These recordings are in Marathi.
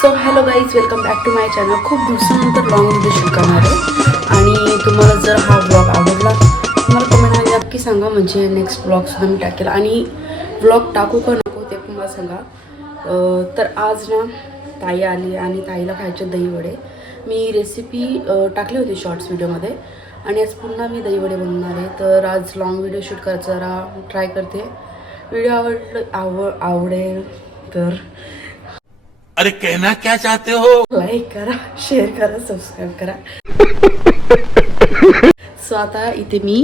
So hello guys, welcome back to my channel. खूप दिवसानंतर लॉंग व्हिडिओ शूट करणार आहे आणि तुम्हाला जर हा ब्लॉग आवडला तुम्हाला कमेंटमध्ये नक्की सांगा, म्हणजे नेक्स्ट ब्लॉगसुद्धा मी टाकेल. आणि ब्लॉग टाकू का नको ते पण मला सांगा. तर आज ना ताई आली आणि ताईला खायचे दहीवडे. मी रेसिपी टाकली होती शॉर्ट्स व्हिडिओमध्ये आणि आज पुन्हा मी दहीवडे बनवणार आहे. तर आज लॉंग व्हिडिओ शूट करायचा जरा ट्राय करते. व्हिडिओ आवडेल तर अरे कहना क्या चाहते हो? लाईक करा, शेअर करा, सबस्क्राईब करा. सो आता इथे मी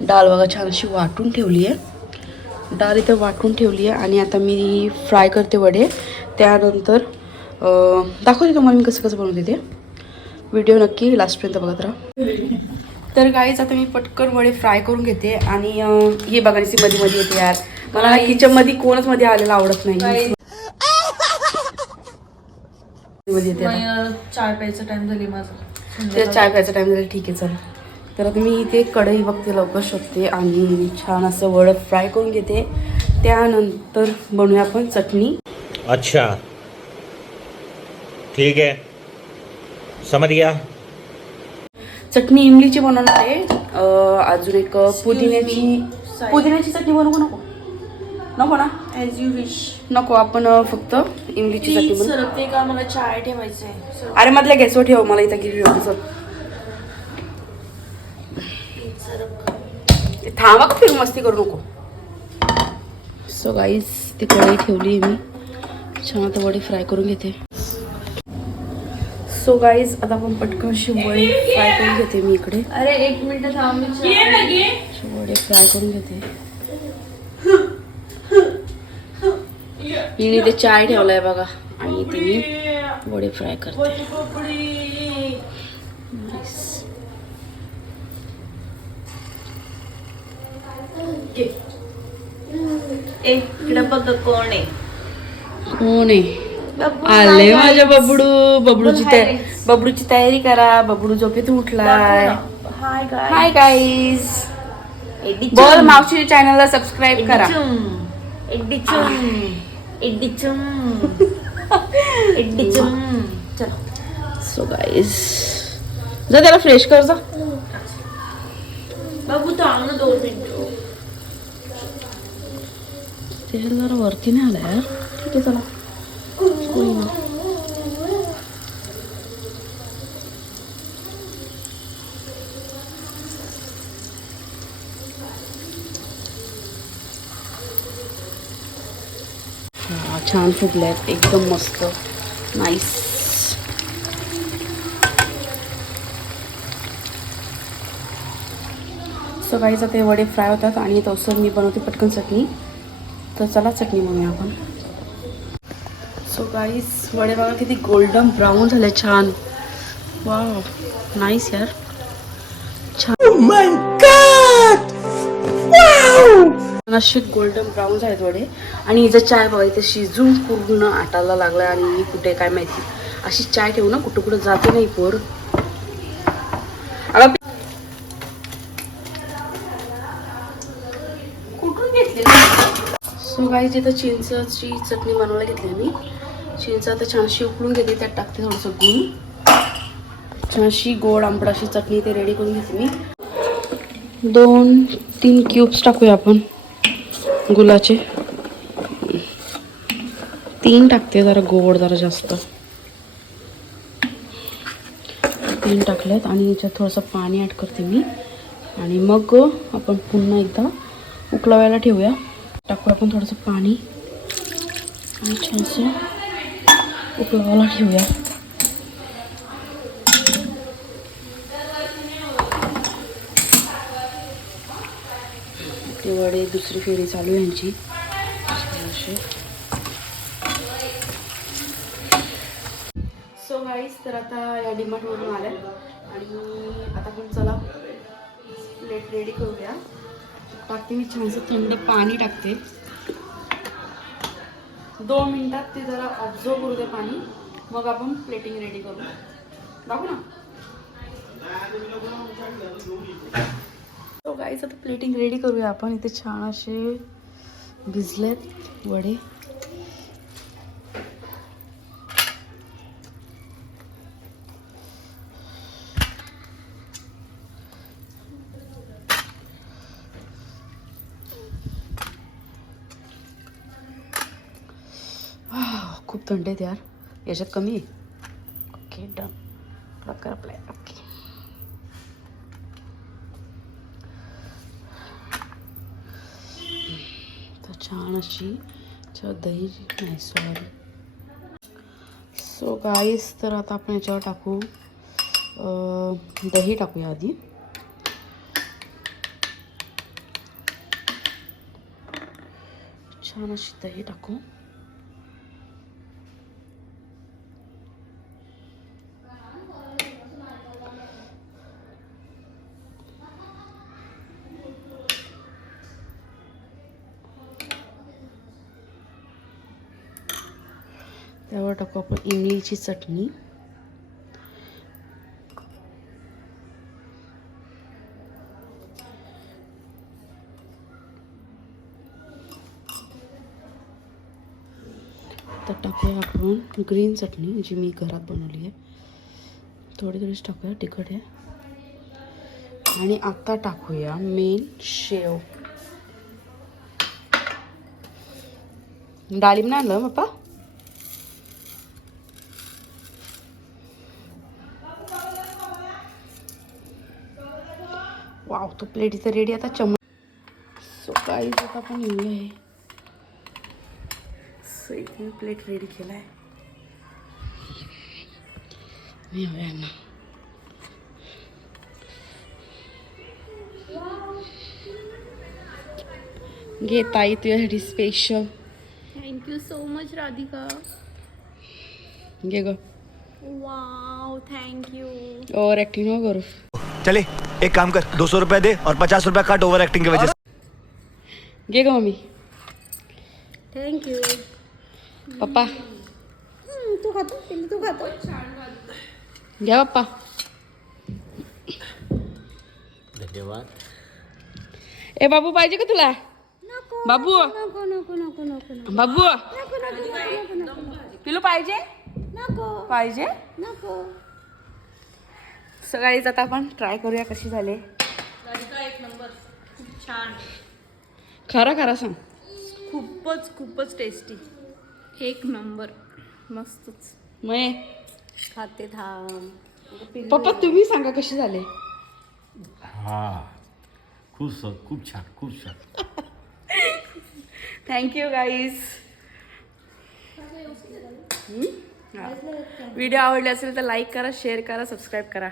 डाळ बघा छान अशी वाटून ठेवली आहे. डाळ इथं वाटून ठेवली आहे आणि आता मी फ्राय करते वडे. त्यानंतर दाखवते तुम्हाला मी कसं कसं बनवते ते. व्हिडिओ नक्की लास्टपर्यंत बघत राहा. तर गाईज आता मी पटकन वडे फ्राय करून घेते. आणि हे बघा मध्ये मध्ये येते यार, मला किचनमध्ये कोणच मध्ये आलेला आवडत नाही. चाय प्यायचा टाइम झाली माझा. चाय प्यायचा टाइम झाला, ठीक आहे चल. तर आता मी इथे कढई बघते, लवकर शोधते आणि छान असं वडं फ्राय करून घेते. त्यानंतर बनवूया आपण चटणी. अच्छा ठीक है, समझ गया. चटणी इमलीची बनवणार आहे. अजून एक पुदिन्याची चटणी बनवू नको नको ना, ॲज यू विश. नको, आपण फक्त इमलीची चटणी बनवू. सरकते का? मला चाय ठेवायचंय. अरे मधल्या गॅसवर ठेव, मला इथं गिरी होती. थांबा का, फिर मस्ती करू नको. सो गाईज ती कढई ठेवली मी, छान आता वडे फ्राय करून घेते. सो गाईज आता आपण पटकन अशी वडे फ्राय करून घेते. मी इकडे अरे 1 मिनिट थांब. वडे फ्राय करून घेते. मी इथे चाय ठेवलाय बघा आणि इथे मी वडे फ्राय करते. इकडे बघ कोण आहे. कोण आहे? आले माझ्या बबडू. बबडूची तयारी करा. बबडू झोपेतून उठलाय. हाय गाईज, बोल मावशी चॅनलला सबस्क्राईब करा. सो गाईज जा त्याला फ्रेश कर जा. बाबू थांब ना 2 मिनिटं. ते जरा वरती नाही आलं यार. ठीक आहे चला, कोणी ना. छान फुटल्यात, एकदम मस्त, नाईस. सो गाईज ते वडे फ्राय होतात आणि तसं मी बनवते पटकन चटणी. तर चला चटणी बनवूया आपण. सो गाईज वडे बघा किती गोल्डन ब्राऊन झाले, छान. वाव, नाईस यार, छान. असे गोल्डन ब्राऊन झालेत वडे. आणि हिचं चाय बघा इथे शिजून पूर्ण आटायला लागलाय. आणि कुठे काय माहिती, अशी चाय ठेवू ना कुठं कुठं जाते नाही पोर. कुठून घेतली? सो गाईज इथं चिंचची चटणी बनवायला घेतली मी. चिंच आता छानशी उकळून घेते, त्यात टाकते थोडंसं गुळ. छानशी गोड आंबट अशी चटणी ते रेडी करून घेते मी. 2-3 क्यूब्स टाकूया आपण गुलाचे. 3 टाकते, जरा गोड जरा जास्त. 3 टाकलेत आणि याच्यात थोडंसं पाणी ॲड करते मी. आणि मग आपण पुन्हा एकदा उकळवायला ठेवूया. टाकू आपण थोडंसं पाणी आणि छानसं उकळवायला ठेवूया. ते वडे दुसरी फेरी चालू यांची. सो गाईज तर आता या डीमार्टवरून आल्या आणि आता आपण चला प्लेट रेडी करूया. टाकते मी छानसं थंड पाणी टाकते. 2 मिनिटात ते जरा ऑब्झर्व करू दे पाणी, मग आपण प्लेटिंग रेडी करू. दाखवू ना. तो गाईज आता प्लेटिंग रेडी करूया आपण. इथे छान असे भिजलेत वडे. खूप थंड आहेत यार. याच्यात कमी आहे. Okay done. प्रकार अप्लाय. ओके तर छान अशी दही नाही सॉरी. सो गाईस तर आता आपण याच्यावर टाकू दही टाकूया आधी. छान अशी दही टाकू. त्यावर टाकू आपण इमलीची चटणी. तर टाकूया आपण ग्रीन चटणी जी मी घरात बनवली आहे. थोडी थोडीच टाकूया, तिखट आहे. आणि आता टाकूया मेन शेव. डाळिंब नाही आणलं पप्पा. वाव तो प्लेट इथं रेडी. आता चमच. सो गाईज आता आपण येऊया आहे. सो इथे प्लेट रेडी केला आहे. मी हव्या ना घे ताई तुझ्यासाठी special. Thank you so much Radhika. घे ग. Wow thank you. ओव्हर ॲक्टिंग हो करू. चले एक काम कर 200 रुपया दे और 50 रुपया काट ओवर एक्टिंग की वजह से. घे ग मम्मी. थँक्यू. पप्पा तू खातो तू खातो. घ्या पप्पा. धन्यवाद. ए बाबू पाहिजे का तुला. बाबू नको नको नको नको बाबू नको पिलू पाहिजे. नको पाहिजे. नको. सगळीच आता आपण ट्राय करूया कशी झाले. एक नंबर. छान. खरं खरं सांग. खूपच टेस्टी. एक नंबर. मस्तच. मये खाते थांब. पप्पा तुम्ही सांगा कशी झाले. हा खूप छान. Thank you guys. व्हिडिओ आवडले असेल तर लाईक करा, शेअर करा, सबस्क्राईब करा.